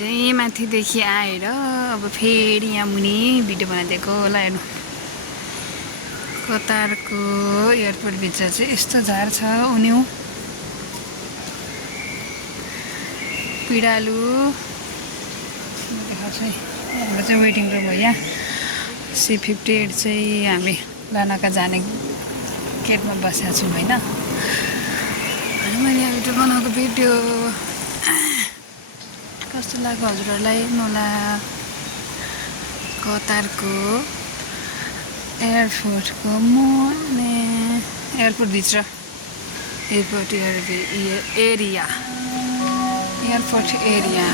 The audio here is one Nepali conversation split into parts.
चाहिँ माथिदेखि आएर अब फेरि यहाँ मुनि भिडियो बनाइदिएको होला हेर्नु। कतारको एयरपोर्टभित्र चाहिँ यस्तो झार छ उन्यु पिडालु देखाउँछु है। हाम्रो चाहिँ वेटिङ रुम हो यहाँ। C58 चाहिँ हामी लानाका जाने गेटमा बसेको छौँ होइन। अनि मैले भिडियो बनाएको भिडियो कस्तो लाग्यो हजुरहरूलाई मलाई कतारको एयरपोर्टको एयरपोर्टभित्र एयरपोर्ट एरिया एयरपोर्ट एरिया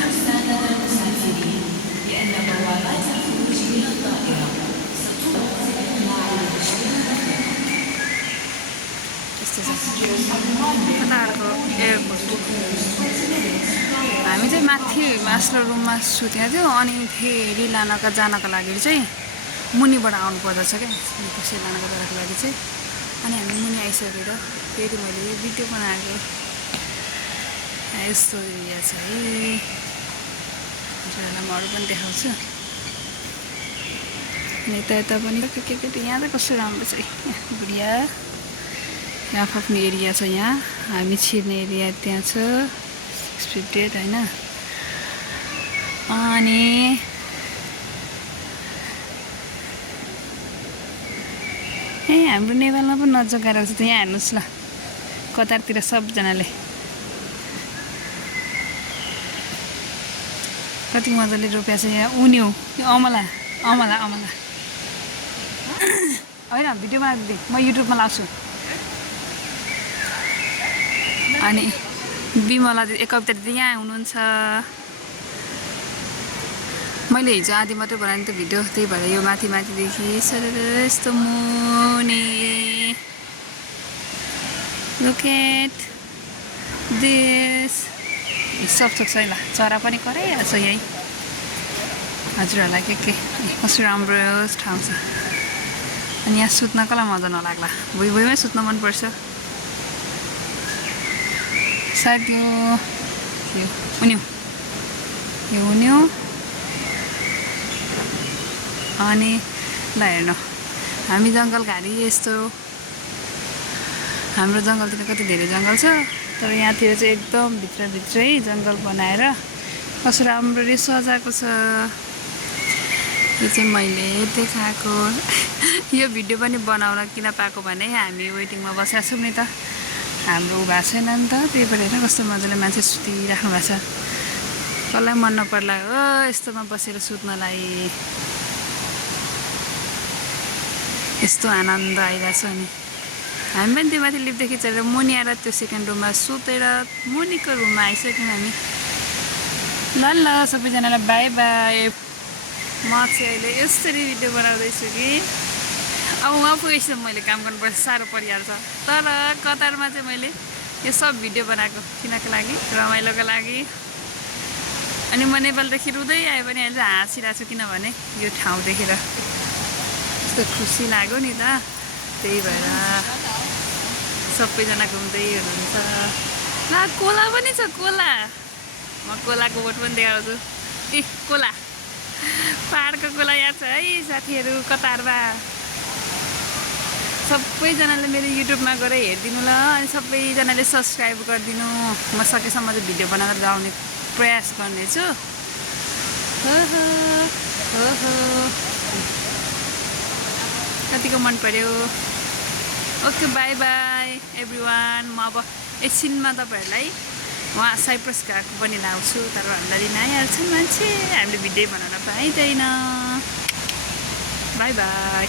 कतारको एयरपोर्ट। हामी चाहिँ माथि मास्टर रुममा सुतेको थियो अनि फेरि लानका जानका लागि चाहिँ मुनिबाट आउनु पर्दछ क्या खुसी लानको जानको लागि चाहिँ। अनि हामी मुनि आइसकेर फेरि मैले भिडियो बनाएको यस्तो एरिया छ है। हजुरहरूलाई म अरू पनि देखाउँछु। अनि यता पनि के यहाँ त कस्तो राम्रो छ बुढिया। आफ्नो एरिया छ यहाँ। हामी छिर्ने एरिया त्यहाँ छ 58 होइन। अनि हाम्रो नेपालमा पनि नजक गएको छ त यहाँ हेर्नुहोस् ल। कतारतिर सबजनाले कति मजाले रोपेको छ यहाँ उन्यु अमला अमला अमला होइन। भिडियो बनाइदिएँ म युट्युबमा लाउँछु। अनि बिमला एक कविता दिदी यहाँ हुनुहुन्छ। मैले हिजो आधी मात्रै बनाएँ त भिडियो, त्यही भएर यो माथि माथिदेखि यस्तो मुनि लुक एट दिस सब थोक छ है ल। चरा पनि कराइहाल्छ यहीँ। हजुरहरूलाई के कस्तो राम्रो ठाउँ छ। अनि यहाँ सुत्न कसलाई मजा नलाग्ला। भुइँमै सुत्न मनपर्छ। सायद यो उन्यु अनि ल हेर्नु हामी जङ्गल घारी यस्तो। हाम्रो जङ्गलतिर कति धेरै जङ्गल छ तर यहाँतिर चाहिँ एकदम भित्रै जङ्गल बनाएर कस्तो राम्ररी सजाएको छ। यो चाहिँ मैले देखाएको। यो भिडियो पनि बनाउन किन पाएको भने हामी वेटिङमा बसेका छौँ नि त। हाम्रो भएको छैन नि त, त्यही भएर हेर कस्तो मजाले मान्छे सुतिराख्नु भएको छ। कसलाई मन नपर्ला हो यस्तोमा बसेर सुत्नलाई। यस्तो आनन्द आइरहेछ। अनि हामी पनि त्यो माथि लिफ्टदेखि चढेर मुनि आएर त्यो सेकेन्ड रुममा सुतेर मुनिको रुममा आइसक्यौँ हामी। ल सबैजनालाई बाई बाई। म चाहिँ अहिले यसरी भिडियो बनाउँदैछु कि अब उहाँ पुगेपछि मैले काम गर्नुपर्छ, साह्रो परिहाल्छ। तर कतारमा चाहिँ मैले यो सब भिडियो बनाएको किनको लागि, रमाइलोको लागि। अनि म नेपालदेखि रुँदै आयो भने अहिले हाँसिरहेको छु किनभने यो ठाउँ देखेर यस्तो खुसी लाग्यो नि त। त्यही भएर सबैजना घुम्दै हुनुहुन्छ। ल कोला पनि छ कोला। म कोलाको बोट पनि देखाउँछु। कोला पाहाडको कोला यहाँ छ है साथीहरू कतारमा। सबैजनाले मेरो युट्युबमा गएर हेरिदिनु ल। अनि सबैजनाले सब्सक्राइब गरिदिनु। म सकेसम्म चाहिँ भिडियो बनाएर गाउने प्रयास गर्नेछु। कतिको मन पर्यो। Okay by by everyone. म अब एकछिनमा तपाईँहरूलाई उहाँ साइप्रस गएको पनि लाउँछु। तर हामीलाई दिन आइहाल्छन् मान्छे, हामीले भिडियो बनाउन पाइँदैन। By by.